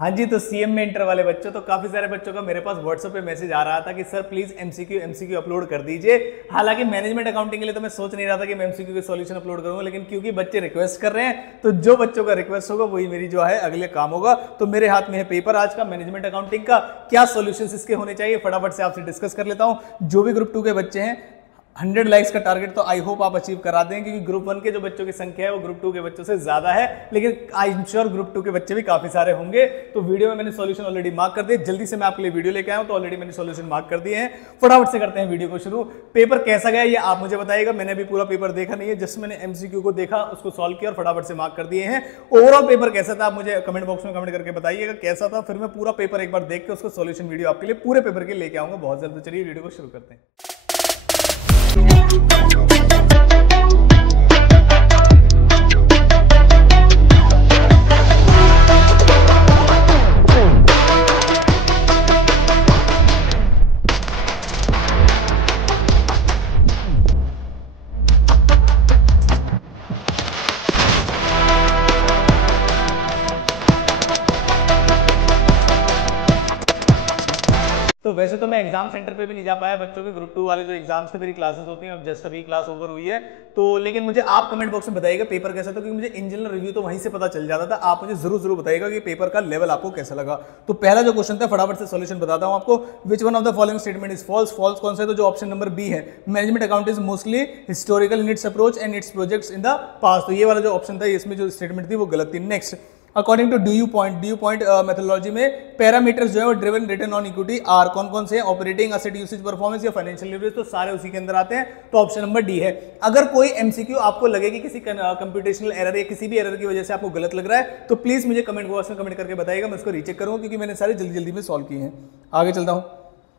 हाँ जी, तो सीएम में इंटर वाले बच्चों, तो काफी सारे बच्चों का मेरे पास व्हाट्सएप पे मैसेज आ रहा था कि सर प्लीज एमसीक्यू अपलोड कर दीजिए। हालांकि मैनेजमेंट अकाउंटिंग के लिए तो मैं सोच नहीं रहा था कि मैं एमसीक्यू के सॉल्यूशन अपलोड करूंगा, लेकिन क्योंकि बच्चे रिक्वेस्ट कर रहे हैं तो जो बच्चों का रिक्वेस्ट होगा वही मेरी जो है अगले काम होगा। तो मेरे हाथ में है पेपर आज का मैनेजमेंट अकाउंटिंग का, क्या सॉल्यूशंस इसके होने चाहिए फटाफट से आपसे डिस्कस कर लेता हूं। जो भी ग्रुप 2 के बच्चे हैं 100 लाइक्स का टारगेट तो आई होप आप अचीव करा दें, क्योंकि ग्रुप 1 के जो बच्चों की संख्या है वो ग्रुप 2 के बच्चों से ज्यादा है, लेकिन आई एम श्योर ग्रुप 2 के बच्चे भी काफी सारे होंगे। तो वीडियो में मैंने सॉल्यूशन ऑलरेडी मार्क कर दिए, जल्दी से मैं आपके लिए वीडियो लेके आया हूं, तो ऑलरेडी मैंने सॉल्यूशन मार्क कर दिए हैं। फटाफट से करते हैं वीडियो को शुरू। पेपर कैसा गया ये आप मुझे बताइएगा, मैंने भी पूरा पेपर देखा नहीं है, जस्ट मैंने एमसीक्यू को देखा, उसको सॉल्व किया और फटाफट से मार्क कर दिए हैं। ओवरऑल पेपर कैसा था आप मुझे कमेंट बॉक्स में कमेंट करके बताइएगा कैसा था, फिर मैं पूरा पेपर एक बार देख के उसको सॉल्यूशन वीडियो आपके लिए पूरे पेपर के लेके आऊंगा बहुत जल्द। चलिए वीडियो को शुरू करते हैं। तो वैसे तो मैं एग्जाम सेंटर पे भी नहीं जा पाया, बच्चों के ग्रुप 2 वाले जो एग्जाम्स पे मेरी क्लासेस होती हैं, अब जस्ट अभी क्लास ओवर हुई है, तो लेकिन मुझे आप कमेंट बॉक्स में बताइएगा पेपर कैसा था, क्योंकि मुझे इन जनरल रिव्यू तो वहीं से पता चल जाता था। आप मुझे जरूर बताइएगा कि पेपर का लेवल आपको कैसा लगा। तो पहला जो क्वेश्चन था फटाफट से सॉल्यूशन बताता हूं आपको। Which one of the following statement is false? False कौन सा है? तो जो ऑप्शन नंबर बी है, management account is mostly historical in its approach and its projects in the past. तो ये वाला जो ऑप्शन था इसमें जो स्टेटमेंट थी वो गलत थी। Next, according to DuPont methodology में पैरामीटर्स जो है वो driven return on equity are कौन कौन से हैं? ऑपरेटिंग, एसेट यूसेज, परफॉर्मेंस या फाइनेंशियल लीवरेज। तो सारे उसी के अंदर आते हैं, तो ऑप्शन नंबर डी है। अगर कोई एमसीक्यू आपको लगे कि किसी कंप्यूटेशनल एरर या किसी भी एरर की वजह से आपको गलत लग रहा है, तो प्लीज मुझे कमेंट बॉक्स में कमेंट करके बताइएगा, मैं उसको रीचेक करूंगा, क्योंकि मैंने सारे जल्दी जल्दी में सॉल्व किए हैं। आगे चलता हूं।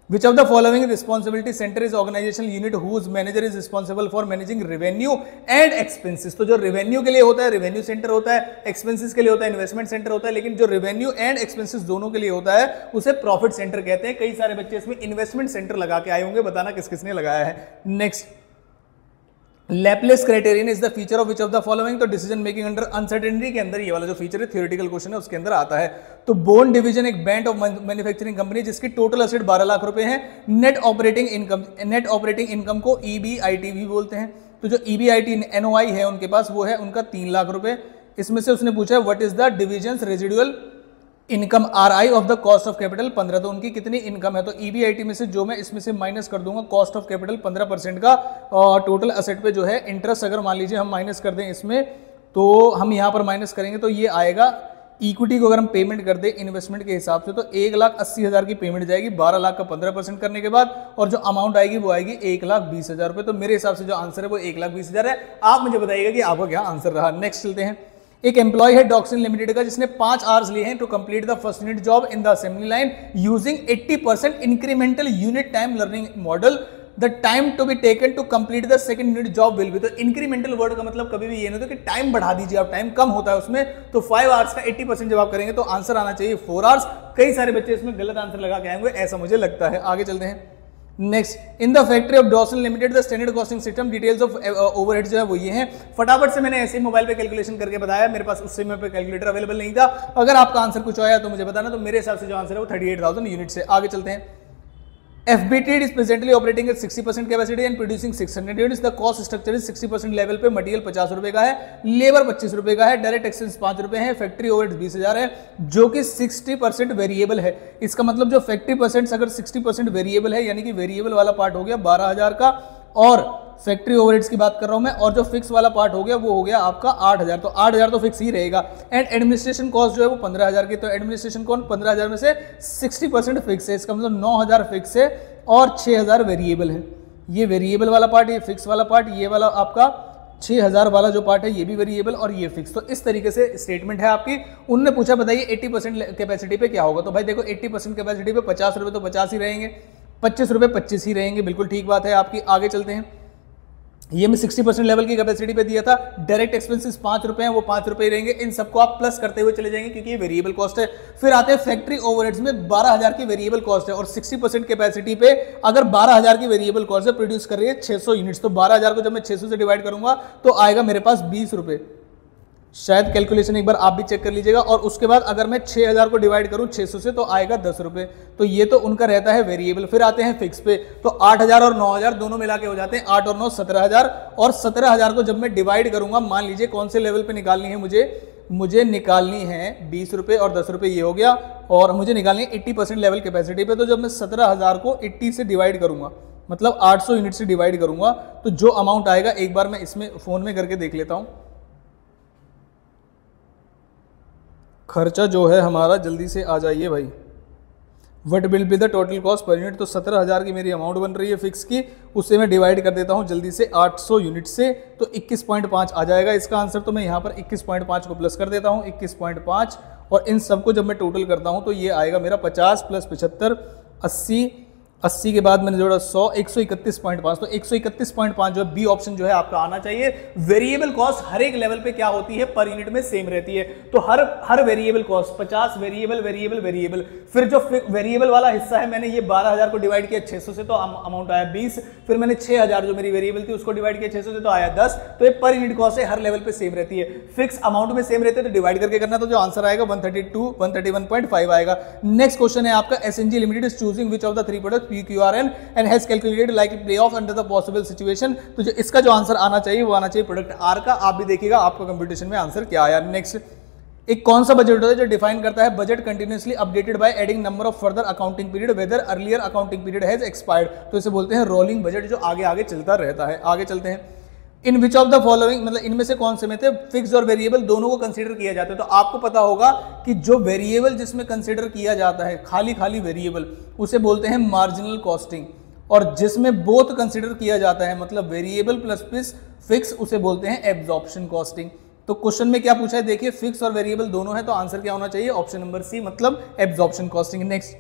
Which of the following responsibility center is organizational unit whose manager is responsible for managing revenue and expenses? तो जो रेवेन्यू के लिए होता है रेवेन्यू सेंटर होता है, एक्सपेंसेस के लिए होता है इन्वेस्टमेंट सेंटर होता है, लेकिन जो रेवेन्यू एंड एक्सपेंसेस दोनों के लिए होता है उसे प्रॉफिट सेंटर कहते हैं। कई सारे बच्चे इसमें इन्वेस्टमेंट सेंटर लगा के आए होंगे, बताना किस किसने लगाया है। Next, Laplace criterion is the feature of which of the following? तो डिसीजन मेकिंग अंडर अनसर्टेनिटी के अंदर ये वाला जो फीचर है थियोरेटिकल क्वेश्चन है उसके अंदर आता है। तो बोन डिवीजन एक बैंक ऑफ मैन्युफैक्चरिंग कंपनी जिसकी टोटल एसेट 12 लाख रुपए है। नेट ऑपरेटिंग इनकम को ईबीआईटी भी बोलते हैं। तो जो ईबीआईटी एनओआई है उनके पास वो है उनका 3 लाख रुपए। इसमें से उसने पूछा है what is the division residual income RI of the cost of capital 15। तो उनकी कितनी इनकम है? तो ईबीआईटी में से जो मैं इसमें से माइनस कर दूंगा कॉस्ट ऑफ कैपिटल 15% का टोटल एसेट पे जो है इंटरेस्ट अगर मान लीजिए हम माइनस कर दें इसमें, तो हम यहाँ पर माइनस करेंगे तो ये आएगा। इक्विटी को अगर हम पेमेंट कर दें इन्वेस्टमेंट के हिसाब से तो 1,80,000 की पेमेंट जाएगी 12 लाख का 15% करने के बाद, और जो अमाउंट आएगी वो आएगी 1,20,000 रुपए। तो मेरे हिसाब से जो आंसर है वो 1,20,000 है। आप मुझे बताइएगा कि आपका क्या आंसर रहा। नेक्स्ट चलते हैं। एक एम्प्लॉय है डॉक्सिन लिमिटेड का जिसने 5 आवर्स लिए हैं to complete the first unit job in the assembly line using 80% incremental unit time learning model. The time to be taken to complete the second unit job will be. तो incremental word का मतलब कभी भी ये नहीं होता कि time बढ़ा दीजिए आप, टाइम कम होता है उसमें। तो 5 आवर्स का 80% जब आप करेंगे तो आंसर आना चाहिए 4 आवर्स। कई सारे बच्चे इसमें गलत आंसर लगा के आएंगे ऐसा मुझे लगता है। आगे चलते हैं। Next, in the factory of Dawson limited the standard costing system details of overhead जो है वो ये हैं। फटाफट से मैंने ऐसे ही मोबाइल पे कैलकुलेशन करके बताया, मेरे पास उस समय पे कैलकुलेटर अवेलेबल नहीं था। अगर आपका आंसर कुछ आया तो मुझे बताना। तो मेरे हिसाब से जो आंसर है वो 38,000 यूनिट से। आगे चलते हैं। FBT is presently operating at 60% capacity and producing 600 units. The cost structure is 60% level पे मटेरियल 50 रुपए का है, लेबर 25 रुपए का है, डायरेक्ट एक्सपेंस 5 रुपए है, फैक्ट्री ओवरहेड 20,000 है, जो कि 60% वेरिएबल है। इसका मतलब जो फैक्ट्री परसेंट अगर 60% वेरिएबल है, यानी कि वेरिएबल वाला पार्ट हो गया 12,000 का, और फैक्ट्री ओवरहेड्स की बात कर रहा हूं मैं, और जो फिक्स वाला पार्ट हो गया वो हो गया आपका 8,000। तो 8,000 तो फिक्स ही रहेगा। एंड एडमिनिस्ट्रेशन कॉस्ट जो है वो 15,000 की। तो एडमिनिस्ट्रेशन कॉस्ट 15,000 में से 60% फिक्स है, इसका मतलब 9,000 फिक्स है और 6,000 वेरिएबल है। ये वेरिएबल वाला पार्ट, ये फिक्स वाला पार्ट, ये वाला आपका 6,000 वाला जो पार्ट है ये भी वेरिएबल और ये फिक्स। तो इस तरीके से स्टेटमेंट है आपकी। उन्होंने पूछा बताइए 80% कैपेसिटी पे क्या होगा? तो भाई देखो 80% कैपेसिटी पे 50 रुपये तो 50 ही रहेंगे, 25 रुपये 25 ही रहेंगे, बिल्कुल ठीक बात है आपकी। आगे चलते हैं। ये मैं 60% लेवल की कैपेसिटी पे दिया था। डायरेक्ट एक्सपेंसेस 5 रुपए हैं, वो 5 रुपए ही रहेंगे। इन सबको आप प्लस करते हुए चले जाएंगे क्योंकि ये वेरिएबल कॉस्ट है। फिर आते हैं फैक्ट्री ओवरहेड्स में 12,000 की वेरिएबल कॉस्ट है और 60% कैपेसिटी पे अगर 12,000 की वेरिएबल कॉस्ट है, प्रोड्यूस कर रही है 600 यूनिट्स, तो 12,000 को जब मैं 600 से डिवाइड करूंगा तो आएगा मेरे पास 20 रुपए। शायद कैलकुलेशन एक बार आप भी चेक कर लीजिएगा। और उसके बाद अगर मैं 6000 को डिवाइड करूं 600 से तो आएगा 10 रुपए। तो ये तो उनका रहता है वेरिएबल। फिर आते हैं फिक्स पे, तो 8000 और 9000 दोनों मिला के हो जाते हैं 8 और 9 17,000। और 17,000 को जब मैं डिवाइड करूंगा, मान लीजिए कौन से लेवल पे निकालनी है मुझे निकालनी है 20 रुपए और 10 रुपए, ये हो गया। और मुझे निकालनी है 80% लेवल कैपेसिटी पे। तो जब मैं 17,000 को 80 से डिवाइड करूंगा, मतलब 800 यूनिट से डिवाइड करूंगा, तो जो अमाउंट आएगा एक बार मैं इसमें फोन में करके देख लेता हूं। खर्चा जो है हमारा, जल्दी से आ जाइए भाई, what will be the total cost per unit. तो 17,000 की मेरी अमाउंट बन रही है फिक्स की, उससे मैं डिवाइड कर देता हूं जल्दी से 800 यूनिट से, तो 21.5 आ जाएगा इसका आंसर। तो मैं यहाँ पर 21.5 को प्लस कर देता हूँ, 21.5, और इन सबको जब मैं टोटल करता हूँ तो ये आएगा मेरा 50 + 75 80, 80 के बाद मैंने जोड़ा 100, 131.5। तो 131.5 जो है बी ऑप्शन जो है आपका आना चाहिए। वेरिएबल कॉस्ट हर एक लेवल पे क्या होती है, पर यूनिट में सेम रहती है। तो हर वेरिएबल कॉस्ट 50 वेरिएबल, फिर जो वेरिएबल वाला हिस्सा है, मैंने ये 12,000 को डिवाइड किया 600 से तो अमाउंट आया 20, फिर मैंने 6,000 जो मेरी वेरिएबल थी उसको डिवाइड किया 600 से तो आया 10। तो ये पर यूनिट कॉस्ट है, हर लेवल पे सेम रहती है। फिक्स अमाउंट में सेम रहती है तो डिवाइड करके करना, तो जो आंसर आएगा 131.5 आएगा। नेक्स्ट क्वेश्चन है आपका, SNG limited is choosing which of the three product PQRN and has calculated like play off under the possible situation। तो जो इसका जो आंसर आना चाहिए वो आना चाहिए प्रोडक्ट आर का। आप भी देखिएगा आपका कंप्यूटेशन में आंसर क्या आया। नेक्स्ट, एक कौन सा बजट होता है जो डिफाइन करता है budget continuously updated by adding number of further accounting period whether earlier accounting period has expired. तो इसे बोलते हैं रोलिंग बजट, जो आगे आगे चलता रहता है। आगे चलते हैं, इन विच ऑफ द फॉलोइंग, मतलब इनमें से कौन से में थे फिक्स और वेरिएबल दोनों को कंसीडर किया जाता है। तो आपको पता होगा कि जो वेरिएबल जिसमें कंसीडर किया जाता है खाली वेरिएबल, उसे बोलते हैं मार्जिनल कॉस्टिंग। और जिसमें बोथ कंसीडर किया जाता है, मतलब वेरिएबल प्लस फिक्स, उसे बोलते हैं एब्जॉर्प्शन कॉस्टिंग। तो क्वेश्चन में क्या पूछा है देखिए, फिक्स और वेरिएबल दोनों है, तो आंसर क्या होना चाहिए, ऑप्शन नंबर सी, मतलब absorption costing. Next,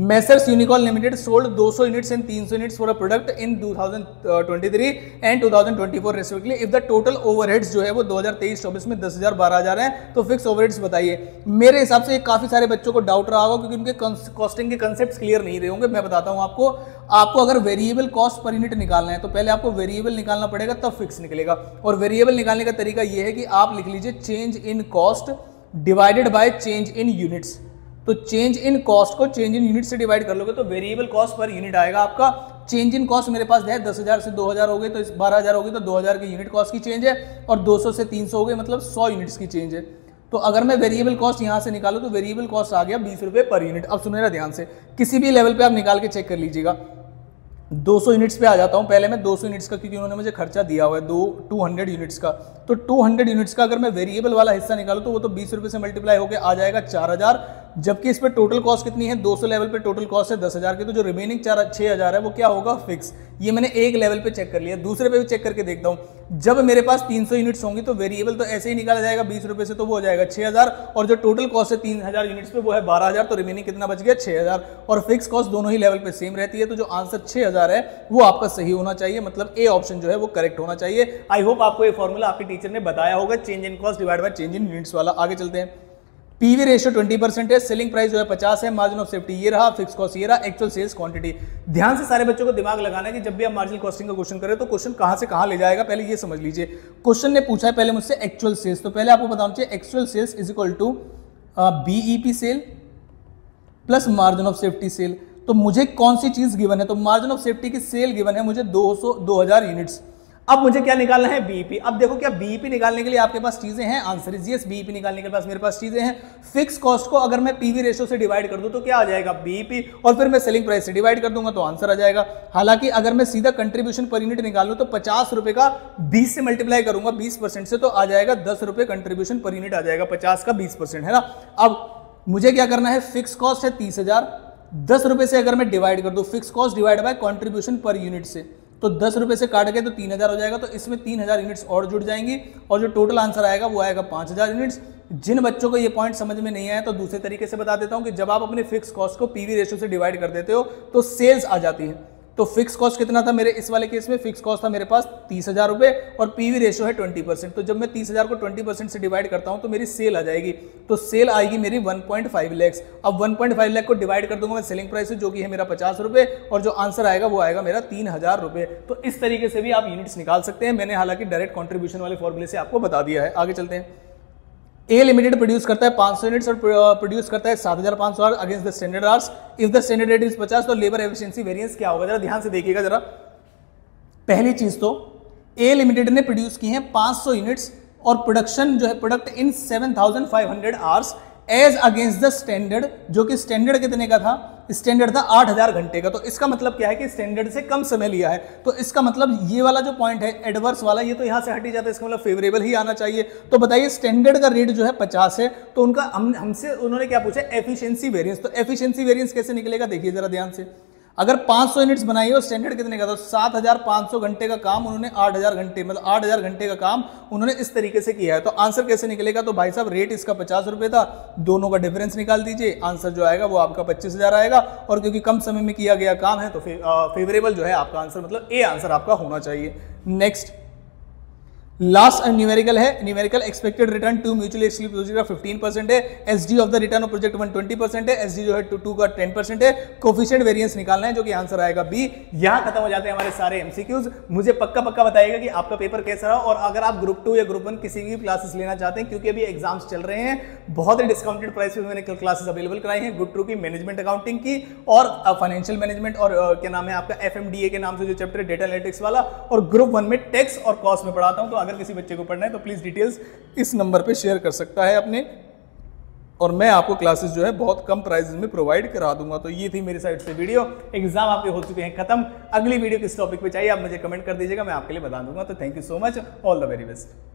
messrs unicorn limited sold 200 units and 300 units for a product in 2023 and 2024 respectively if the total overheads जो है वो 2023-24 में 10,000 12,000 है। तो फिक्स ओवरहेड्स बताइए। मेरे हिसाब से काफी सारे बच्चों को डाउट रहा होगा क्योंकि उनके कॉस्टिंग के कंसेप्ट क्लियर नहीं रहे होंगे। मैं बताता हूं आपको अगर वेरिएबल कॉस्ट पर यूनिट निकालना है तो पहले आपको वेरिएबल निकालना पड़ेगा, तब फिक्स निकलेगा। और वेरिएबल निकालने का तरीका यह है कि आप लिख लीजिए change in cost divided by change in units. तो चेंज इन कॉस्ट को चेंज इन यूनिट से डिवाइड कर लोगे तो वेरिएबल कॉस्ट पर यूनिट आएगा आपका। चेंज इन कॉस्ट मेरे पास है 10,000 से 2,000 हो गए तो 12,000 हो गई, तो 2,000 की यूनिट कॉस्ट की चेंज है, और 200 से 300 हो गए, मतलब 100 यूनिट्स की चेंज है। तो अगर मैं वेरिएबल कॉस्ट यहां से निकालूं तो वेरिएबल कॉस्ट आ गया 20 रुपए पर यूनिट। अब सुनिएगा ध्यान से, किसी भी लेवल पे आप निकाल के चेक कर लीजिएगा। 200 यूनिट्स पे आ जाता हूं पहले मैं, 200 यूनिट्स का, क्योंकि उन्होंने मुझे खर्चा दिया हुआ है 200 यूनिट्स का। तो 200 यूनिट्स का अगर मैं वेरिएबल वाला हिस्सा निकालूं तो वो तो 20 रुपए से मल्टीप्लाई होकर आ जाएगा 4,000, जबकि इस पे टोटल कॉस्ट कितनी है, 200 लेवल पे टोटल कॉस्ट है 10,000 की। तो जो रिमेनिंग 6,000 है वो क्या होगा, फिक्स। ये मैंने एक लेवल पे चेक कर लिया, दूसरे पे भी चेक करके देखता हूं। जब मेरे पास 300 यूनिट्स होंगी तो वेरिएबल तो ऐसे ही निकाला जाएगा 20 रुपए से, तो वो हो जाएगा 6,000, और जो टोटल कॉस्ट है 3,000 यूनिट्स पे वो है 12,000, तो रिमेनिंग कितना बच गया 6,000। और फिक्स कॉस्ट दोनों ही लेवल पे सेम रहती है, तो जो आंसर 6,000 है वो आपका सही होना चाहिए, मतलब ए ऑप्शन जो है वो करेक्ट होना चाहिए। आई होप आपको ये फॉर्मूला आपके टीचर ने बताया होगा, change in cost divide by change in units वाला। आगे चलते हैं, पीवी रेशियो 20% है, सेलिंग प्राइस जो है 50 है, मार्जिन ऑफ सेफ्टी ये रहा, फिक्स कॉस्ट ये रहा, एक्चुअल सेल्स क्वांटिटी। ध्यान से सारे बच्चों को दिमाग लगाना है कि जब भी आप मार्जिनल कॉस्टिंग का क्वेश्चन करें तो क्वेश्चन कहां से कहां ले जाएगा, पहले ये समझ लीजिए। क्वेश्चन ने पूछा है पहले मुझसे एक्चुअल सेल्स, तो पहले आपको बताना चाहिए actual sales is equal to BEP sale plus margin of safety sale. तो मुझे कौन सी चीज गिवन है, तो मार्जिन ऑफ सेफ्टी की सेल गिवन है मुझे 2,000 यूनिट्स। अब मुझे क्या निकालना है, बीईपी। अब देखो क्या बीईपी निकालने के लिए आपके पास चीजें हैं, आंसर इज यस। बीईपी निकालने के पास मेरे पास चीजें हैं। फिक्स कॉस्ट को अगर मैं पीवी रेशियो से डिवाइड कर दूं तो क्या आ जाएगा, बीईपी, और फिर मैं सेलिंग प्राइस से डिवाइड कर दूंगा तो आंसर आ जाएगा। हालांकि अगर मैं सीधा कंट्रीब्यूशन पर यूनिट निकालूं तो 50 रुपए का 20 से मल्टीप्लाई करूंगा 20% से, तो आ जाएगा 10 रुपए कंट्रीब्यूशन पर यूनिट आ जाएगा, 50 का 20% है ना। अब मुझे क्या करना है, फिक्स कॉस्ट है 30,000, 10 रुपए से अगर मैं डिवाइड कर दूं fix cost divide by contribution per unit से, तो 10 रुपए से काट के तो 3,000 हो जाएगा, तो इसमें 3,000 यूनिट्स और जुड़ जाएंगी, और जो टोटल आंसर आएगा वो आएगा 5,000 यूनिट्स। जिन बच्चों को ये पॉइंट समझ में नहीं आया तो दूसरे तरीके से बता देता हूं कि जब आप अपने फिक्स कॉस्ट को पीवी रेशियो से डिवाइड कर देते हो तो सेल्स आ जाती है। तो फिक्स कॉस्ट कितना था मेरे इस वाले केस में, फिक्स कॉस्ट था मेरे पास 30,000 रुपए, और पीवी रेशियो है 20%। तो जब मैं 30,000 को 20% से डिवाइड करता हूं तो मेरी सेल आ जाएगी, तो सेल आएगी मेरी 1.5 लाख। अब 1.5 लाख को डिवाइड कर दूंगा मैं सेलिंग प्राइस से, जो कि है मेरा 50 रुपए, और जो आंसर आएगा वो आएगा मेरा 3,000 रुपए। तो इस तरीके से भी आप यूनिट्स निकाल सकते हैं। मैंने हालांकि डायरेक्ट कॉन्ट्रीब्यूशन वाले फॉर्मूले से आपको बता दिया है। आगे चलते हैं, ए लिमिटेड प्रोड्यूस करता है 500 यूनिट्स और प्रोड्यूस करता है 7500 hour against the standard hours. If the standard rate is 50 तो लेबर एफिशिएंसी वेरिएंस क्या होगा, जरा ध्यान से देखिएगा जरा। पहली चीज तो ए लिमिटेड ने प्रोड्यूस की है 500 यूनिट्स और प्रोडक्शन जो है product in 7500 hours as against the standard, जो कि स्टैंडर्ड कितने का था, स्टैंडर्ड था 8000 घंटे का। तो इसका मतलब क्या है कि स्टैंडर्ड से कम समय लिया है। तो इसका मतलब ये वाला जो पॉइंट है एडवर्स वाला, ये तो यहां से हट ही जाता है, इसका मतलब फेवरेबल ही आना चाहिए। तो बताइए स्टैंडर्ड का रेट जो है 50 है, तो उनका हमसे उन्होंने क्या पूछा, एफिशिएंसी वेरिएंस। तो एफिशिएंसी वेरिएंस कैसे निकलेगा, देखिए जरा ध्यान से। अगर 500 यूनिट्स बनाई है और स्टैंडर्ड कितने का था, 7500 घंटे का काम उन्होंने 8000 घंटे, मतलब 8000 घंटे का काम उन्होंने इस तरीके से किया है। तो आंसर कैसे निकलेगा, तो भाई साहब रेट इसका 50 रुपए था, दोनों का डिफरेंस निकाल दीजिए, आंसर जो आएगा वो आपका 25000 आएगा। और क्योंकि कम समय में किया गया काम है तो फेवरेबल जो है आपका आंसर, मतलब ए आंसर आपका होना चाहिए। नेक्स्ट लास्ट न्यूमेरिकल है, numerical expected return two mutually exclusive project का 15% है, SD of the return of project 120% है, एसडी जो है 2 का 10% है, कोफिशिएंट वेरिएंस निकालना है जो कि आंसर आएगा बी। यहां खत्म हो जाते हैं हमारे सारे एमसीक्यूज। मुझे पक्का बताइएगा कि आपका पेपर कैसा रहा, और अगर आप ग्रुप 2 या ग्रुप 1 किसी भी क्लासेस लेना चाहते हैं, क्योंकि अभी एग्जाम्स चल रहे हैं, बहुत ही डिस्काउंटेड प्राइस पे मैंने क्लासेस अवेलेबल कराई हैं, ग्रुप 2 की मैनेजमेंट अकाउंटिंग की और फाइनेंशियल मैनेजमेंट और क्या नाम है आपका एफएमडीए के नाम से जो चैप्टर डेटा एनालिटिक्स वाला, और ग्रुप 1 में टैक्स और कॉस्ट में पढ़ाता हूं। तो अगर किसी बच्चे को पढ़ना है तो प्लीज डिटेल्स इस नंबर पे शेयर कर सकता है अपने, और मैं आपको क्लासेस जो है बहुत कम प्राइसेस में प्रोवाइड करा दूंगा। तो ये थी मेरी साइड से वीडियो। एग्जाम आपके हो चुके हैं खत्म। अगली वीडियो किस टॉपिक पे चाहिए आप मुझे कमेंट कर दीजिएगा, मैं आपके लिए बता दूंगा। तो thank you so much, all the very best.